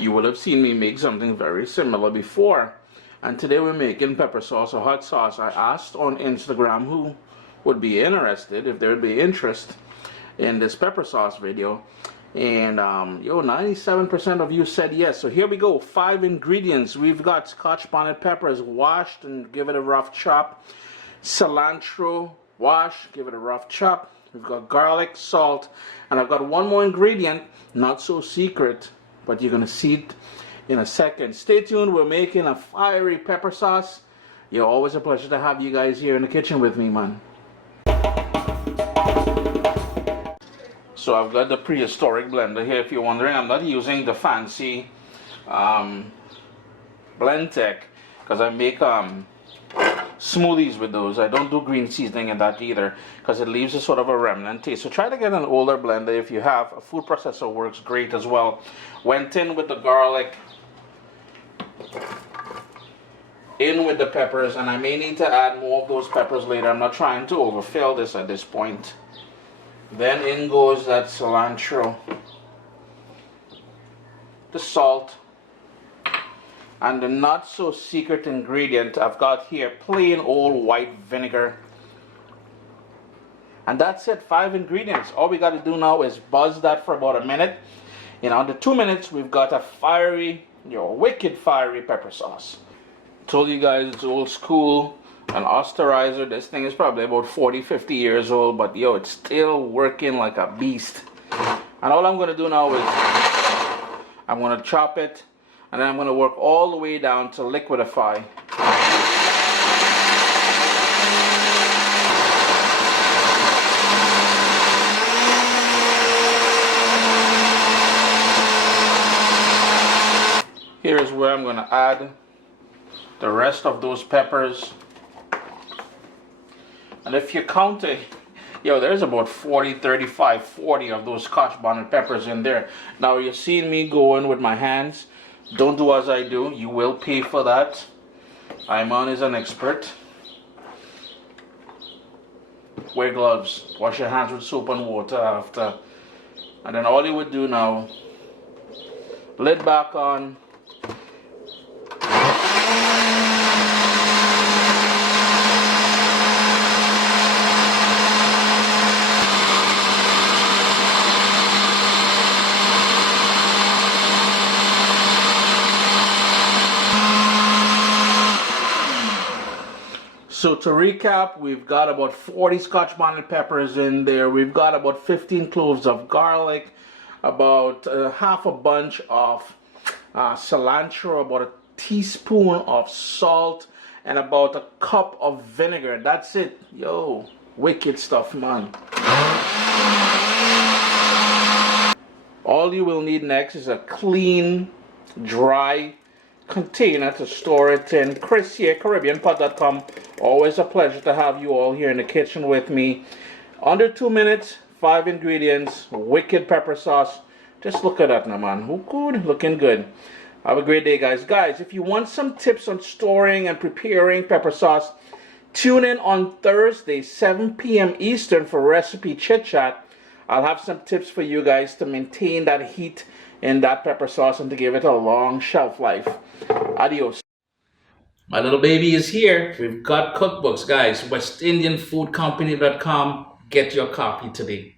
You would have seen me make something very similar before. And today we're making pepper sauce or hot sauce. I asked on Instagram who would be interested, if there would be interest in this pepper sauce video. And 97% of you said yes. So here we go. 5 ingredients. We've got scotch bonnet peppers washed and give it a rough chop. Cilantro washed, give it a rough chop. We've got garlic, salt, and I've got one more ingredient, not so secret, but you're gonna see it in a second. Stay tuned. We're making a fiery pepper sauce. You're always a pleasure to have you guys here in the kitchen with me, man. So I've got the prehistoric blender here. If you're wondering, I'm not using the fancy blend tech because I make smoothies with those. I don't do green seasoning in that either because it leaves a sort of a remnant taste. So try to get an older blender if you have. A food processor works great as well. Went in with the garlic, in with the peppers, and I may need to add more of those peppers later. I'm not trying to overfill this at this point. Then in goes that cilantro, the salt, and the not so secret ingredient I've got here, plain old white vinegar. And that's it, 5 ingredients. All we got to do now is buzz that for about a minute. In under 2 minutes, we've got a fiery, wicked fiery pepper sauce. Told you guys it's old school. An osterizer. This thing is probably about 40-50 years old, but it's still working like a beast. And all I'm going to do now is I'm going to chop it, and then I'm going to work all the way down to liquidify. Here is where I'm going to add the rest of those peppers. And if you count it, there's about 40 of those scotch bonnet peppers in there. Now you're seeing me going with my hands. Don't do as I do. You will pay for that. Iman is an expert. Wear gloves. Wash your hands with soap and water after. And then all you would do now, lid back on. So to recap, we've got about 40 scotch bonnet peppers in there. We've got about 15 cloves of garlic, about half a bunch of cilantro, about a teaspoon of salt, and about a cup of vinegar. That's it. Wicked stuff, man. All you will need next is a clean, dry container to store it in. Chris here, CaribbeanPot.com. Always a pleasure to have you all here in the kitchen with me. Under 2 minutes, 5 ingredients, wicked pepper sauce. Just look at that now, man. Who good? Looking good. Have a great day, guys. Guys, if you want some tips on storing and preparing pepper sauce, tune in on Thursday, 7 p.m. Eastern for Recipe Chit Chat. I'll have some tips for you guys to maintain that heat in that pepper sauce and to give it a long shelf life. Adios. My little baby is here. We've got cookbooks, guys. WestIndianFoodCompany.com. Get your copy today.